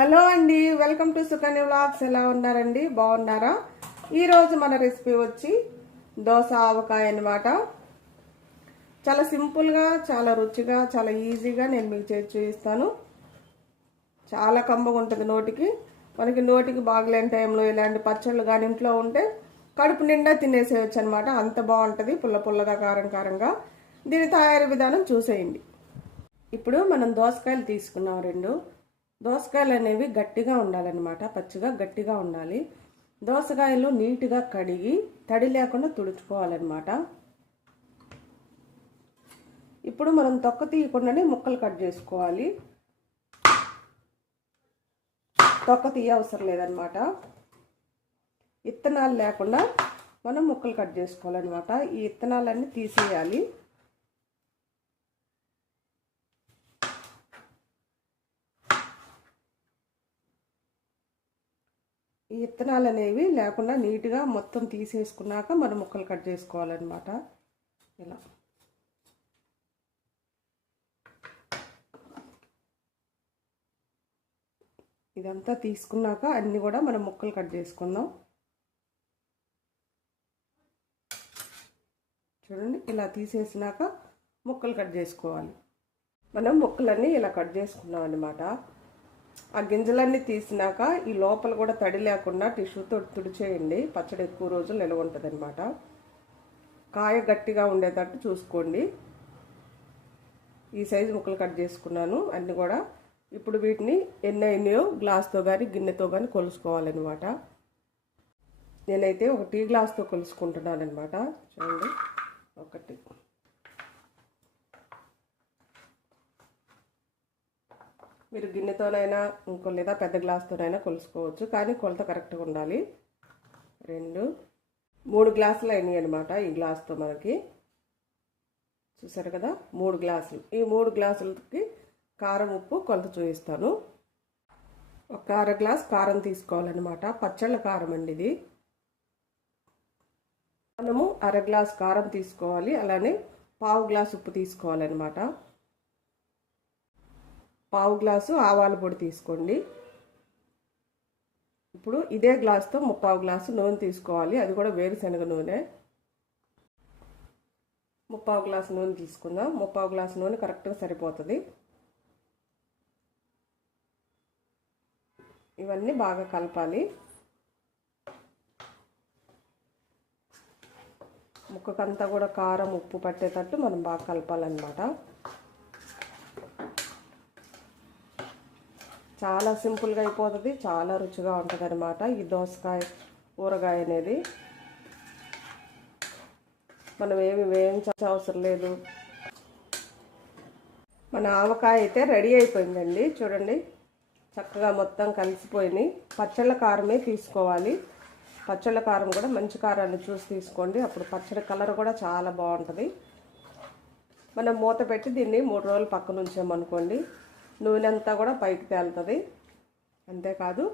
Hello అండి, welcome to Sukanya vlogs. ఎలా ఉన్నారండి? బాగున్నారా? ఈరోజు మన రెసిపీ వచ్చి దోస ఆవకాయ అన్నమాట. చాలా సింపుల్గా, చాలా రుచిగా, చాలా ఈజీగా నేను మీకు చేసి చూపిస్తాను. చాలా కమ్మగా ఉంటుంది నోటికి. మనకి నోటికి బాగలేని టైంలో ఇలాంటి పచ్చళ్ళు కానీ ఇంట్లో ఉంటే కడుపు నిండా తినేసేయచ్చు అనమాట. అంత బాగుంటుంది, పుల్ల పుల్లగా, కారం కారంగా. దీని తయారీ విధానం చూసేయండి. ఇప్పుడు మనం దోసకాయలు తీసుకున్నాం. రెండు దోసకాయలు అనేవి గట్టిగా ఉండాలన్నమాట, పచ్చిగా గట్టిగా ఉండాలి. దోసకాయలు నీట్గా కడిగి తడి లేకుండా తుడుచుకోవాలన్నమాట. ఇప్పుడు మనం తొక్క తీయకుండానే ముక్కలు కట్ చేసుకోవాలి. తొక్క తీయ అవసరం లేదనమాట. ఇత్తనాలు లేకుండా మనం ముక్కలు కట్ చేసుకోవాలన్నమాట. ఈ ఇత్తనాలన్నీ తీసేయాలి. ఈ ఇత్తనాలు అనేవి లేకుండా నీట్గా మొత్తం తీసేసుకున్నాక మనం ముక్కలు కట్ చేసుకోవాలన్నమాట. ఇలా ఇదంతా తీసుకున్నాక అన్నీ కూడా మనం ముక్కలు కట్ చేసుకుందాం. చూడండి, ఇలా తీసేసినాక ముక్కలు కట్ చేసుకోవాలి. మనం ముక్కలన్నీ ఇలా కట్ చేసుకున్నాం అన్నమాట. ఆ గింజలన్నీ తీసినాక ఈ లోపల కూడా తడి లేకుండా టిష్యూతో తుడిచేయండి. పచ్చడి ఎక్కువ రోజులు నిల్వ ఉంటుంది అనమాట. కాయ గట్టిగా ఉండేటట్టు చూసుకోండి. ఈ సైజు ముక్కలు కట్ చేసుకున్నాను అన్నీ కూడా. ఇప్పుడు వీటిని ఎన్ని అయినాయో గ్లాస్తో కానీ గిన్నెతో కానీ కొలుసుకోవాలన్నమాట. నేనైతే ఒక టీ గ్లాస్తో కొలుసుకుంటున్నాను అనమాట. చూడండి, ఒకటి, మీరు గిన్నెతోనైనా ఇంకో లేదా పెద్ద గ్లాస్తోనైనా కొలుసుకోవచ్చు, కానీ కొలత కరెక్ట్గా ఉండాలి. 2, 3 గ్లాసులు అయినాయి అనమాట. ఈ గ్లాస్తో మనకి చూసారు కదా, 3 గ్లాసులు. ఈ 3 గ్లాసులకి కారం ఉప్పు కొలత చూపిస్తాను. ఒక అర గ్లాస్ కారం తీసుకోవాలన్నమాట. పచ్చళ్ళ కారం అండి ఇది. మనము అర గ్లాస్ కారం తీసుకోవాలి. అలానే పావు గ్లాస్ ఉప్పు తీసుకోవాలన్నమాట. పావు గ్లాసు ఆవాల పొడి తీసుకోండి. ఇప్పుడు ఇదే గ్లాస్తో 3/4 గ్లాసు నూనె తీసుకోవాలి. అది కూడా వేరుశనగ నూనె. 3/4 గ్లాసు నూనె తీసుకుందాం. 3/4 గ్లాసు నూనె కరెక్ట్గా సరిపోతుంది. ఇవన్నీ బాగా కలపాలి. ముక్కకంతా కూడా కారం ఉప్పు పట్టేటట్టు మనం బాగా కలపాలన్నమాట. చాలా సింపుల్గా అయిపోతుంది, చాలా రుచిగా ఉంటుంది అనమాట ఈ దోసకాయ ఊరగాయ అనేది. మనం ఏమి వేయించాల్సిన అవసరం లేదు. మన ఆవకాయ అయితే రెడీ అయిపోయిందండి. చూడండి, చక్కగా మొత్తం కలిసిపోయినాయి. పచ్చళ్ళ కారమే తీసుకోవాలి. పచ్చళ్ళ కారం కూడా మంచి కారాన్ని చూసి తీసుకోండి. అప్పుడు పచ్చడి కలర్ కూడా చాలా బాగుంటుంది. మనం మూత పెట్టి దీన్ని 3 రోజులు పక్కన ఉంచామనుకోండి, నూనె అంతా కూడా పైకి తేలుతుంది. అంతేకాదు,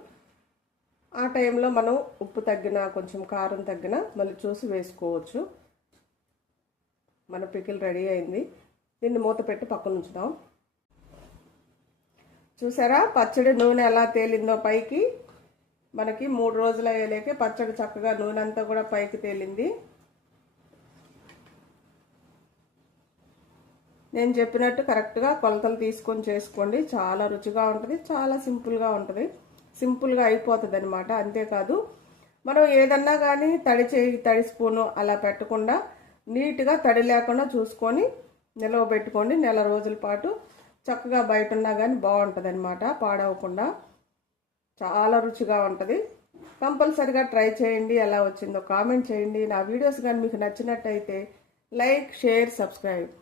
ఆ టైంలో మనం ఉప్పు తగ్గినా కొంచెం కారం తగ్గినా మళ్ళీ చూసి వేసుకోవచ్చు. మన పికిల్ రెడీ అయింది. దీన్ని మూత పెట్టి పక్కన ఉంచుదాం. చూసారా, పచ్చడి నూనె ఎలా తేలిందో పైకి. మనకి 3 రోజులు అయ్యేలేకే పచ్చడి చక్కగా నూనె అంతా కూడా పైకి తేలింది. నేను చెప్పినట్టు కరెక్ట్గా కొలతలు తీసుకొని చేసుకోండి. చాలా రుచిగా ఉంటుంది, చాలా సింపుల్గా ఉంటుంది. సింపుల్గా అయిపోతుంది అనమాట. అంతేకాదు, మనం ఏదన్నా కానీ తడి స్పూను అలా పెట్టకుండా నీట్గా తడి లేకుండా చూసుకొని నిల్వ పెట్టుకోండి. 1 రోజుల పాటు చక్కగా బయట ఉన్నా కానీ బాగుంటుంది అనమాట, పాడవకుండా. చాలా రుచిగా ఉంటుంది. కంపల్సరిగా ట్రై చేయండి. ఎలా వచ్చిందో కామెంట్ చేయండి. నా వీడియోస్ కానీ మీకు నచ్చినట్టయితే లైక్, షేర్, సబ్స్క్రైబ్.